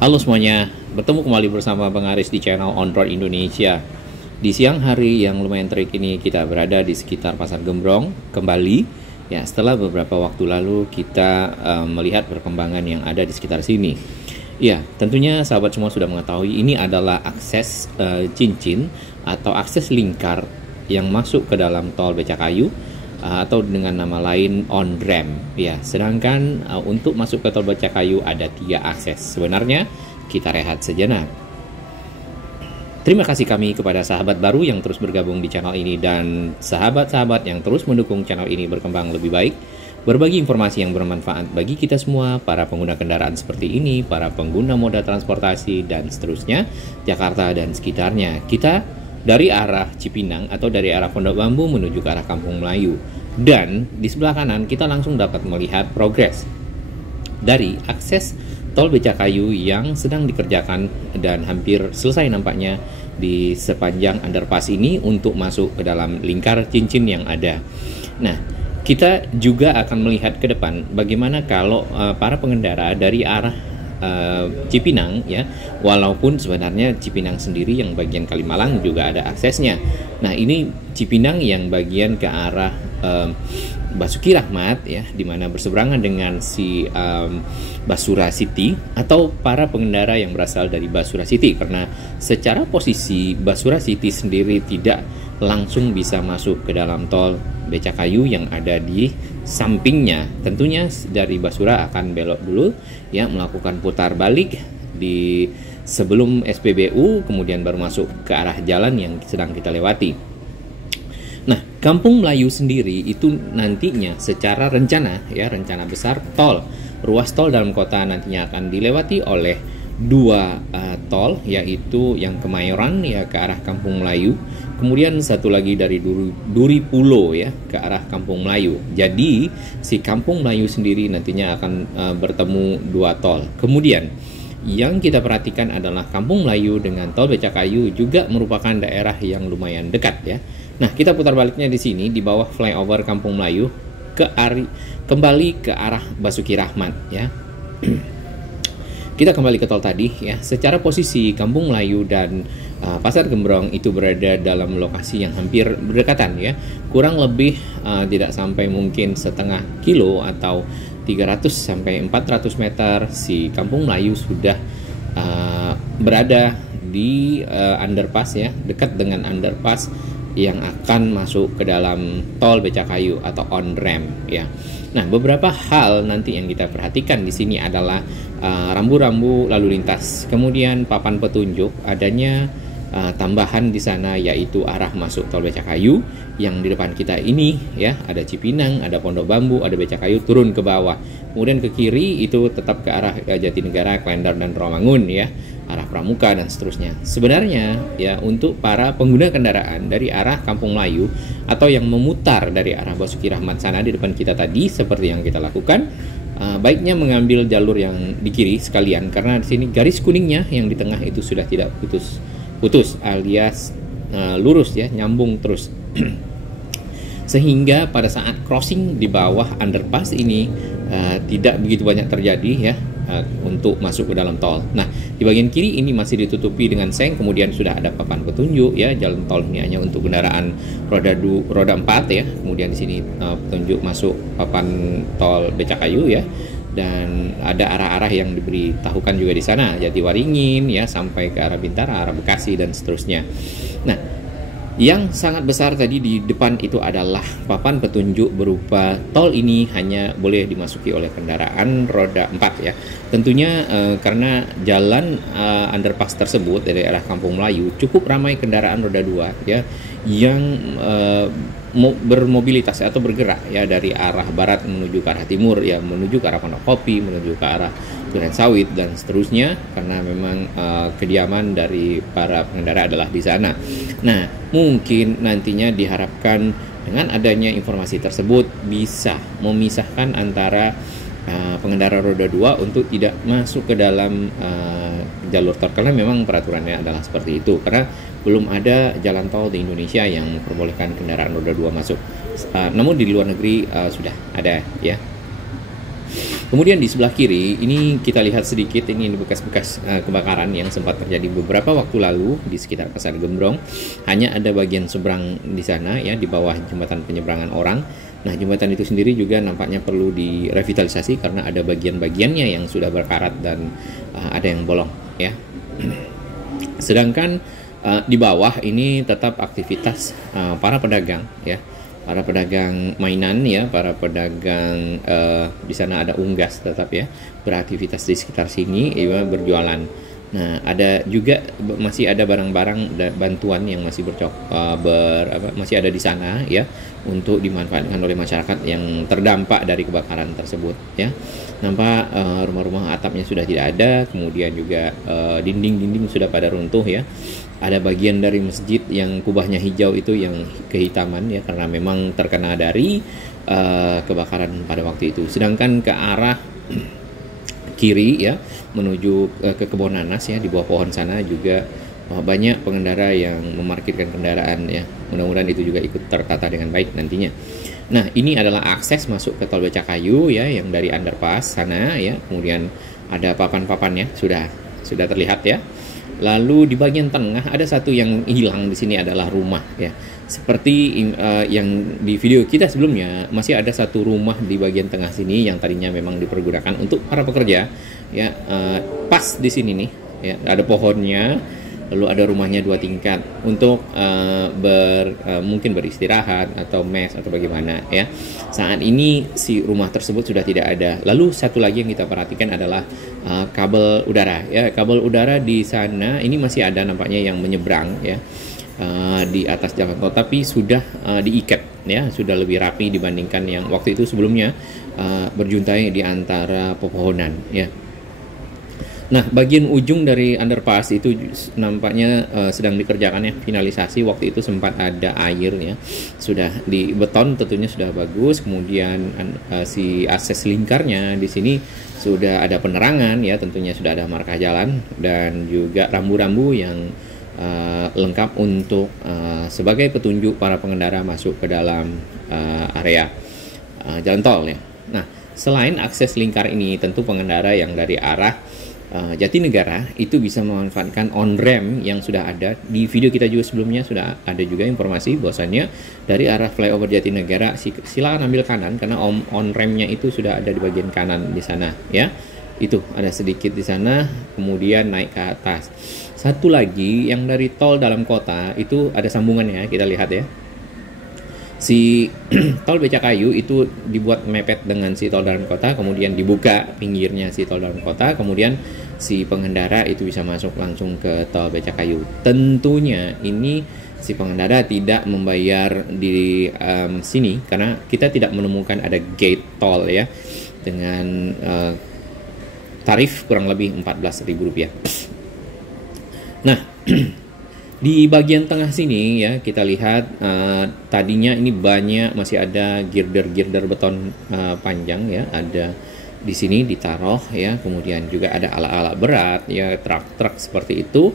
Halo semuanya, bertemu kembali bersama Bang Aris di channel On Road Indonesia. Di siang hari yang lumayan terik ini kita berada di sekitar Pasar Gembrong kembali. Ya, setelah beberapa waktu lalu kita melihat perkembangan yang ada di sekitar sini. Ya, tentunya sahabat semua sudah mengetahui ini adalah akses cincin atau akses lingkar yang masuk ke dalam tol Becakayu atau dengan nama lain on ramp ya. Sedangkan untuk masuk ke tol Becakayu ada 3 akses. Sebenarnya kita rehat sejenak. Terima kasih kami kepada sahabat baru yang terus bergabung di channel ini dan sahabat-sahabat yang terus mendukung channel ini berkembang lebih baik, berbagi informasi yang bermanfaat bagi kita semua, para pengguna kendaraan seperti ini, para pengguna moda transportasi dan seterusnya, Jakarta dan sekitarnya. Kita dari arah Cipinang atau dari arah Pondok Bambu menuju ke arah Kampung Melayu. Dan di sebelah kanan kita langsung dapat melihat progres dari akses tol Becakayu yang sedang dikerjakan dan hampir selesai nampaknya di sepanjang underpass ini untuk masuk ke dalam lingkar cincin yang ada. Nah, kita juga akan melihat ke depan bagaimana kalau para pengendara dari arah Cipinang ya, walaupun sebenarnya Cipinang sendiri yang bagian Kalimalang juga ada aksesnya. Nah, ini Cipinang yang bagian ke arah Basuki Rahmat ya, dimana berseberangan dengan si Basura City atau para pengendara yang berasal dari Basura City, karena secara posisi Basura City sendiri tidak langsung bisa masuk ke dalam tol Becakayu yang ada di sampingnya. Tentunya dari Basura akan belok dulu ya, melakukan putar balik di sebelum SPBU, kemudian baru masuk ke arah jalan yang sedang kita lewati. Nah, Kampung Melayu sendiri itu nantinya secara rencana ya, rencana besar tol, ruas tol dalam kota nantinya akan dilewati oleh 2 tol, yaitu yang Kemayoran ya ke arah Kampung Melayu, kemudian satu lagi dari Duri Pulo ya ke arah Kampung Melayu. Jadi si Kampung Melayu sendiri nantinya akan bertemu 2 tol. Kemudian yang kita perhatikan adalah Kampung Melayu dengan tol Becakayu juga merupakan daerah yang lumayan dekat ya. Nah, kita putar baliknya di sini di bawah flyover Kampung Melayu kembali ke arah Basuki Rahmat ya. Kita kembali ke tol tadi ya. Secara posisi Kampung Melayu dan Pasar Gembrong itu berada dalam lokasi yang hampir berdekatan ya. Kurang lebih tidak sampai mungkin setengah kilo atau 300 sampai 400 meter si Kampung Melayu sudah berada di underpass ya, dekat dengan underpass yang akan masuk ke dalam tol Becakayu atau on ramp ya. Nah, beberapa hal nanti yang kita perhatikan di sini adalah rambu-rambu lalu lintas, kemudian papan petunjuk, adanya tambahan di sana yaitu arah masuk tol Becakayu yang di depan kita ini ya, ada Cipinang, ada Pondok Bambu, ada Becakayu turun ke bawah. Kemudian ke kiri itu tetap ke arah Jatinegara, Klender dan Rawamangun ya, arah Pramuka dan seterusnya. Sebenarnya ya, untuk para pengguna kendaraan dari arah Kampung Melayu atau yang memutar dari arah Basuki Rahmat sana di depan kita tadi seperti yang kita lakukan, baiknya mengambil jalur yang di kiri sekalian, karena di sini garis kuningnya yang di tengah itu sudah tidak putus alias lurus ya, nyambung terus. Sehingga pada saat crossing di bawah underpass ini tidak begitu banyak terjadi ya untuk masuk ke dalam tol. Nah, di bagian kiri ini masih ditutupi dengan seng, kemudian sudah ada papan petunjuk ya, jalan tol ini hanya untuk kendaraan roda 4 ya. Kemudian di sini petunjuk masuk papan tol Becakayu ya. Dan ada arah-arah yang diberitahukan juga di sana, Jatiwaringin ya sampai ke arah Bintara, arah Bekasi dan seterusnya. Nah, yang sangat besar tadi di depan itu adalah papan petunjuk berupa tol ini hanya boleh dimasuki oleh kendaraan roda 4 ya. Tentunya karena jalan underpass tersebut dari arah Kampung Melayu cukup ramai kendaraan roda 2 ya, yang bermobilitas atau bergerak ya dari arah barat menuju ke arah timur ya, menuju ke arah Pondok Kopi, menuju ke arah Duren Sawit dan seterusnya, karena memang kediaman dari para pengendara adalah di sana. Nah, mungkin nantinya diharapkan dengan adanya informasi tersebut bisa memisahkan antara pengendara roda 2 untuk tidak masuk ke dalam jalur tol, karena memang peraturannya adalah seperti itu, karena belum ada jalan tol di Indonesia yang memperbolehkan kendaraan roda 2 masuk. Namun di luar negeri sudah ada ya. Kemudian di sebelah kiri ini kita lihat sedikit, ini bekas-bekas kebakaran yang sempat terjadi beberapa waktu lalu di sekitar Pasar Gembrong. Hanya ada bagian seberang di sana ya, di bawah jembatan penyeberangan orang. Nah, jembatan itu sendiri juga nampaknya perlu direvitalisasi karena ada bagian-bagiannya yang sudah berkarat dan ada yang bolong ya. Sedangkan di bawah ini tetap aktivitas para pedagang ya, para pedagang mainan ya, para pedagang di sana ada unggas tetap ya beraktivitas di sekitar sini ya, berjualan. Nah, ada juga masih ada barang-barang bantuan yang masih masih ada di sana ya untuk dimanfaatkan oleh masyarakat yang terdampak dari kebakaran tersebut ya. Nampak rumah-rumah atapnya sudah tidak ada, kemudian juga dinding-dinding sudah pada runtuh ya. Ada bagian dari masjid yang kubahnya hijau itu yang kehitaman ya karena memang terkena dari kebakaran pada waktu itu. Sedangkan ke arah kiri ya menuju ke kebun nanas ya, di bawah pohon sana juga banyak pengendara yang memarkirkan kendaraan ya. Mudah-mudahan itu juga ikut tertata dengan baik nantinya. Nah, ini adalah akses masuk ke Tol Becakayu ya yang dari underpass sana ya. Kemudian ada papan-papannya sudah terlihat ya. Lalu di bagian tengah ada satu yang hilang di sini adalah rumah ya. Seperti yang di video kita sebelumnya, masih ada satu rumah di bagian tengah sini yang tadinya memang dipergunakan untuk para pekerja ya. Pas di sini nih ya, ada pohonnya, lalu ada rumahnya 2 tingkat untuk mungkin beristirahat atau mes atau bagaimana ya. Saat ini si rumah tersebut sudah tidak ada. Lalu satu lagi yang kita perhatikan adalah kabel udara ya. Kabel udara di sana ini masih ada nampaknya yang menyeberang ya di atas jalan tol, tapi sudah diikat ya, sudah lebih rapi dibandingkan yang waktu itu sebelumnya berjuntai di antara pepohonan ya. Nah, bagian ujung dari underpass itu nampaknya sedang dikerjakan ya, finalisasi. Waktu itu sempat ada air ya, sudah di beton tentunya sudah bagus. Kemudian si akses lingkarnya di sini sudah ada penerangan ya, tentunya sudah ada marka jalan dan juga rambu-rambu yang lengkap untuk sebagai petunjuk para pengendara masuk ke dalam area jalan tol ya. Nah, selain akses lingkar ini, tentu pengendara yang dari arah Jatinegara itu bisa memanfaatkan on-ramp yang sudah ada. Di video kita juga sebelumnya sudah ada juga informasi bahwasannya dari arah flyover Jatinegara silakan ambil kanan karena on-ramp-nya itu sudah ada di bagian kanan di sana ya. Itu ada sedikit di sana, kemudian naik ke atas. Satu lagi yang dari tol dalam kota itu ada sambungannya, kita lihat ya. Si tol Becakayu itu dibuat mepet dengan si tol dalam kota, kemudian dibuka pinggirnya si tol dalam kota, kemudian si pengendara itu bisa masuk langsung ke tol Becakayu. Tentunya ini si pengendara tidak membayar di sini karena kita tidak menemukan ada gate tol ya dengan tarif kurang lebih Rp14.000. Nah, di bagian tengah sini ya kita lihat tadinya ini masih ada girder-girder beton panjang ya, ada di sini ditaruh ya, kemudian juga ada alat-alat berat ya, truk-truk seperti itu.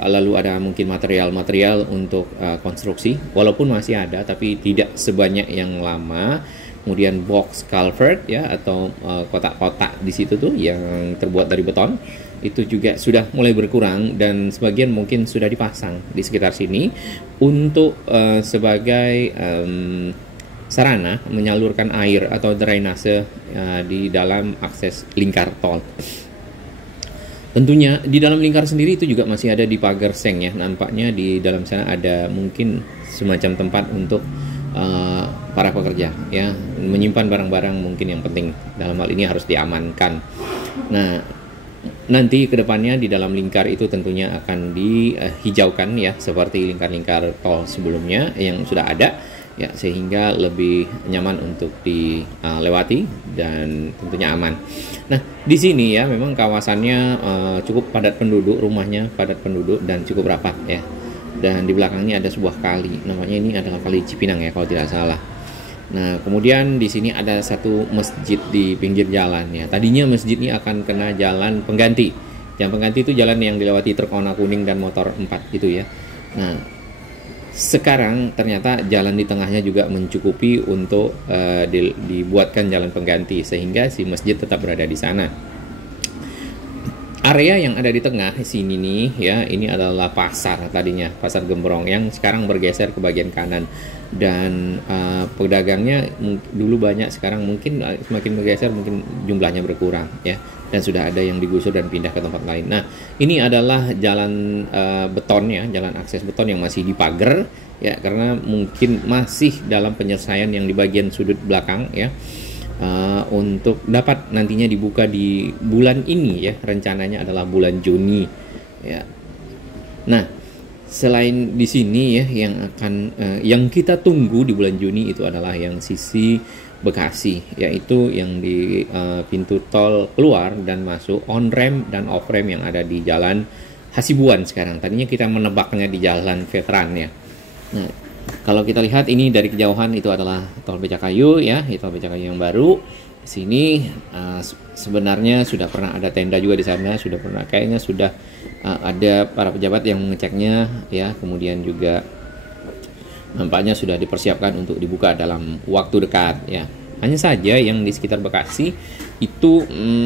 Lalu ada mungkin material-material untuk konstruksi, walaupun masih ada tapi tidak sebanyak yang lama. Kemudian box culvert ya atau kotak-kotak di situ tuh yang terbuat dari beton itu juga sudah mulai berkurang dan sebagian mungkin sudah dipasang di sekitar sini untuk sebagai sarana menyalurkan air atau drainase di dalam akses lingkar tol. Tentunya di dalam lingkar sendiri itu juga masih ada di pagar seng ya. Nampaknya di dalam sana ada mungkin semacam tempat untuk para pekerja ya menyimpan barang-barang mungkin yang penting, dalam hal ini harus diamankan. Nah, nanti kedepannya di dalam lingkar itu tentunya akan dihijaukan ya seperti lingkar-lingkar tol sebelumnya yang sudah ada ya, sehingga lebih nyaman untuk dilewati dan tentunya aman. Nah, di sini ya memang kawasannya cukup padat penduduk, rumahnya padat penduduk dan cukup rapat ya. Dan di belakangnya ada sebuah kali, namanya ini adalah Kali Cipinang ya kalau tidak salah. Nah, kemudian di sini ada satu masjid di pinggir jalan ya. Tadinya masjid ini akan kena jalan pengganti. Jalan pengganti itu jalan yang dilewati truk warna kuning dan motor 4 gitu ya. Nah, sekarang ternyata jalan di tengahnya juga mencukupi untuk dibuatkan jalan pengganti sehingga si masjid tetap berada di sana. Area yang ada di tengah sini nih ya, ini adalah pasar tadinya, pasar Gembrong yang sekarang bergeser ke bagian kanan, dan pedagangnya dulu banyak, sekarang mungkin semakin bergeser, mungkin jumlahnya berkurang ya, dan sudah ada yang digusur dan pindah ke tempat lain. Nah, ini adalah jalan beton ya, jalan akses beton yang masih dipagar ya, karena mungkin masih dalam penyelesaian yang di bagian sudut belakang ya. Untuk dapat nantinya dibuka di bulan ini ya, rencananya adalah bulan Juni ya. Nah, selain di sini ya, yang kita tunggu di bulan Juni itu adalah yang sisi Bekasi, yaitu yang di pintu tol keluar dan masuk, on ramp dan off ramp yang ada di jalan Hasibuan sekarang. Tadinya kita menebaknya di jalan Veteran ya. Nah, kalau kita lihat ini dari kejauhan, itu adalah tol Becakayu ya, tol Becakayu yang baru. Di sini sebenarnya sudah pernah ada tenda juga di sana, sudah pernah, kayaknya sudah ada para pejabat yang mengeceknya ya, kemudian juga nampaknya sudah dipersiapkan untuk dibuka dalam waktu dekat ya. Hanya saja yang di sekitar Bekasi itu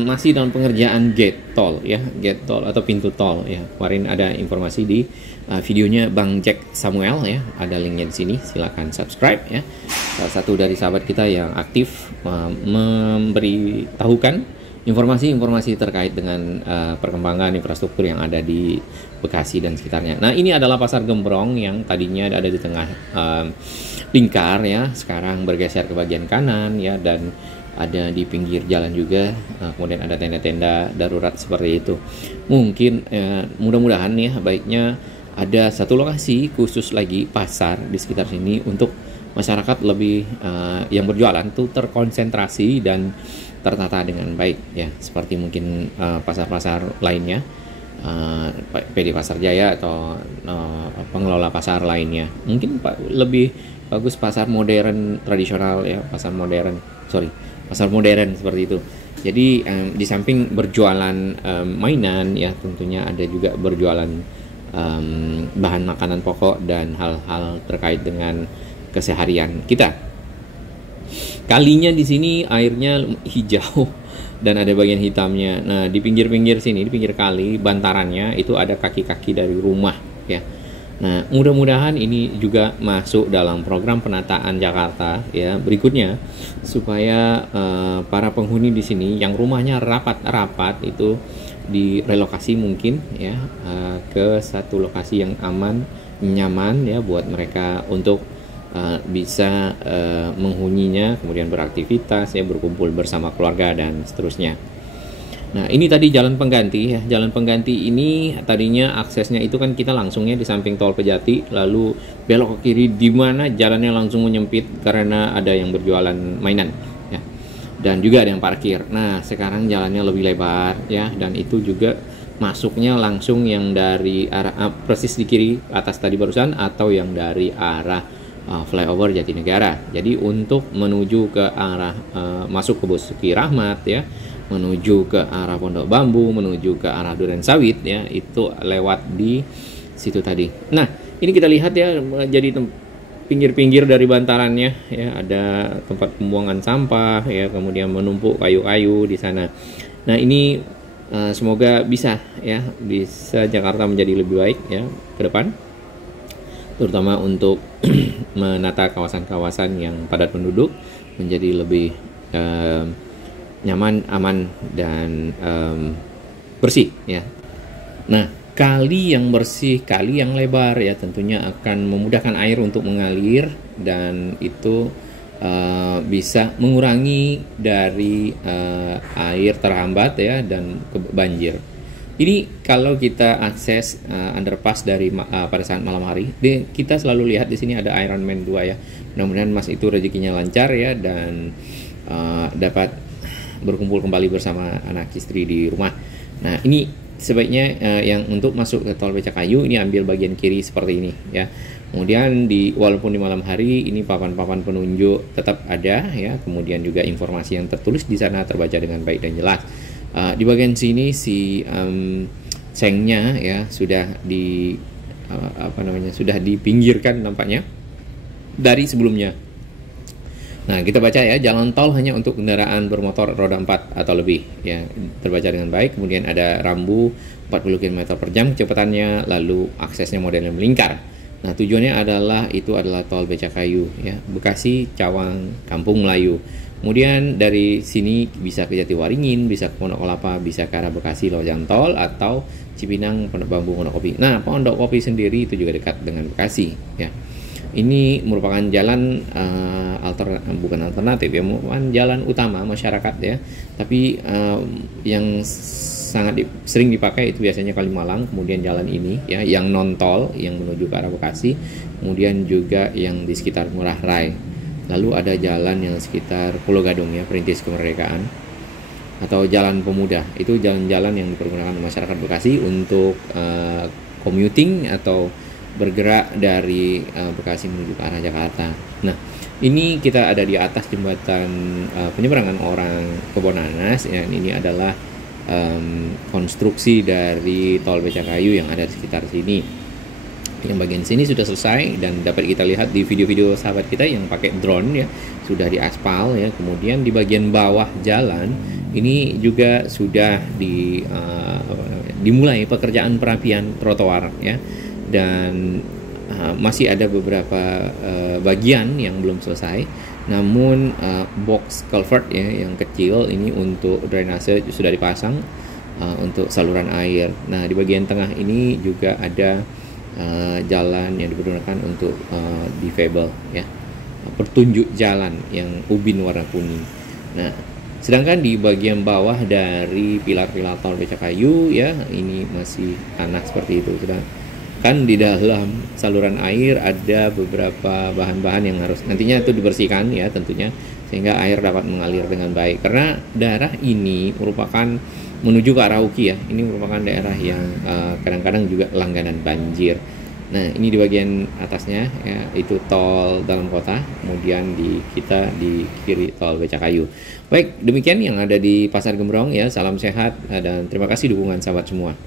masih dalam pengerjaan gate tol ya, gate tol atau pintu tol ya. Kemarin ada informasi di videonya Bang Jack Samuel ya, ada linknya di sini, silakan subscribe ya. Salah satu dari sahabat kita yang aktif memberitahukan informasi-informasi terkait dengan perkembangan infrastruktur yang ada di Bekasi dan sekitarnya. Nah, ini adalah pasar Gembrong yang tadinya ada di tengah lingkar ya, sekarang bergeser ke bagian kanan ya, dan ada di pinggir jalan juga, kemudian ada tenda-tenda darurat seperti itu. Mungkin mudah-mudahan ya, baiknya ada satu lokasi khusus lagi pasar di sekitar sini untuk masyarakat lebih yang berjualan tuh terkonsentrasi dan tertata dengan baik ya, seperti mungkin pasar-pasar lainnya, PD Pasar Jaya atau pengelola pasar lainnya. Mungkin lebih bagus pasar modern tradisional ya, pasar modern seperti itu. Jadi di samping berjualan mainan ya, tentunya ada juga berjualan bahan makanan pokok dan hal-hal terkait dengan keseharian kita. Kalinya di sini airnya hijau dan ada bagian hitamnya. Nah, di pinggir-pinggir sini, di pinggir kali bantarannya itu ada kaki-kaki dari rumah ya. Nah, mudah-mudahan ini juga masuk dalam program penataan Jakarta ya berikutnya, supaya para penghuni di sini yang rumahnya rapat-rapat itu direlokasi mungkin ya ke satu lokasi yang aman, nyaman ya buat mereka untuk bisa menghuninya, kemudian beraktivitas ya, berkumpul bersama keluarga dan seterusnya. Nah, ini tadi jalan pengganti ya. Jalan pengganti ini tadinya aksesnya itu kan kita langsungnya di samping tol Pejati, lalu belok ke kiri di mana jalannya langsung menyempit karena ada yang berjualan mainan ya. Dan juga ada yang parkir. Nah, sekarang jalannya lebih lebar ya, dan itu juga masuknya langsung yang dari arah persis di kiri atas tadi barusan, atau yang dari arah flyover Jatinegara. Jadi untuk menuju ke arah masuk ke Basuki Rahmat ya, menuju ke arah Pondok Bambu, menuju ke arah Duren Sawit ya, itu lewat di situ tadi. Nah, ini kita lihat ya, jadi pinggir-pinggir dari bantarannya ya, ada tempat pembuangan sampah ya, kemudian menumpuk kayu-kayu di sana. Nah, ini semoga bisa Jakarta menjadi lebih baik ya ke depan, terutama untuk menata kawasan-kawasan yang padat penduduk menjadi lebih nyaman, aman, dan bersih ya. Nah, kali yang bersih, kali yang lebar ya, tentunya akan memudahkan air untuk mengalir, dan itu bisa mengurangi dari air terhambat ya, dan banjir. Ini kalau kita akses underpass dari pada saat malam hari, kita selalu lihat di sini ada Iron Man 2 ya. Mudah-mudahan Mas itu rezekinya lancar ya, dan dapat berkumpul kembali bersama anak istri di rumah. Nah, ini sebaiknya yang untuk masuk ke tol Becakayu ini ambil bagian kiri seperti ini ya. Kemudian walaupun di malam hari ini papan-papan penunjuk tetap ada ya, kemudian juga informasi yang tertulis di sana terbaca dengan baik dan jelas. Di bagian sini si sengnya ya sudah sudah dipinggirkan nampaknya dari sebelumnya. Nah, kita baca ya, jalan tol hanya untuk kendaraan bermotor roda 4 atau lebih ya, terbaca dengan baik. Kemudian ada rambu 40 km per jam kecepatannya, lalu aksesnya modelnya melingkar. Nah, tujuannya adalah tol Becakayu ya, Bekasi, Cawang, Kampung Melayu. Kemudian dari sini bisa ke Jatiwaringin, bisa ke Pondok Kelapa, bisa ke arah Bekasi lewat jalan tol, atau Cipinang, Pondok Bambu, Pondok Kopi. Nah, Pondok Kopi sendiri itu juga dekat dengan Bekasi ya. Ini merupakan jalan bukan alternatif ya, merupakan jalan utama masyarakat ya. Tapi yang sangat sering dipakai itu biasanya Kalimalang, kemudian jalan ini ya, yang non tol yang menuju ke arah Bekasi, kemudian juga yang di sekitar Ngurah Rai. Lalu ada jalan yang sekitar Pulau Gadung ya, Perintis Kemerdekaan, atau Jalan Pemuda. Itu jalan-jalan yang dipergunakan masyarakat Bekasi untuk commuting atau bergerak dari Bekasi menuju ke arah Jakarta. Nah, ini kita ada di atas jembatan penyeberangan orang Kebonanas ya. Ini adalah konstruksi dari tol Becakayu yang ada di sekitar sini. Yang bagian sini sudah selesai dan dapat kita lihat di video-video sahabat kita yang pakai drone ya, sudah diaspal ya. Kemudian di bagian bawah jalan ini juga sudah dimulai pekerjaan perapian trotoar ya. Dan masih ada beberapa bagian yang belum selesai, namun box culvert ya yang kecil ini untuk drainase sudah dipasang untuk saluran air. Nah, di bagian tengah ini juga ada jalan yang digunakan untuk difabel ya, pertunjuk jalan yang ubin warna kuning. Nah, sedangkan di bagian bawah dari pilar-pilar tol Becakayu ya, ini masih tanah seperti itu. Kan di dalam saluran air ada beberapa bahan-bahan yang harus nantinya itu dibersihkan ya tentunya, sehingga air dapat mengalir dengan baik. Karena daerah ini merupakan menuju ke arah Uki ya, ini merupakan daerah yang kadang-kadang juga langganan banjir. Nah, ini di bagian atasnya ya, itu tol dalam kota, kemudian kita di kiri tol Becakayu. Baik, demikian yang ada di Pasar Gembrong ya. Salam sehat dan terima kasih dukungan sahabat semua.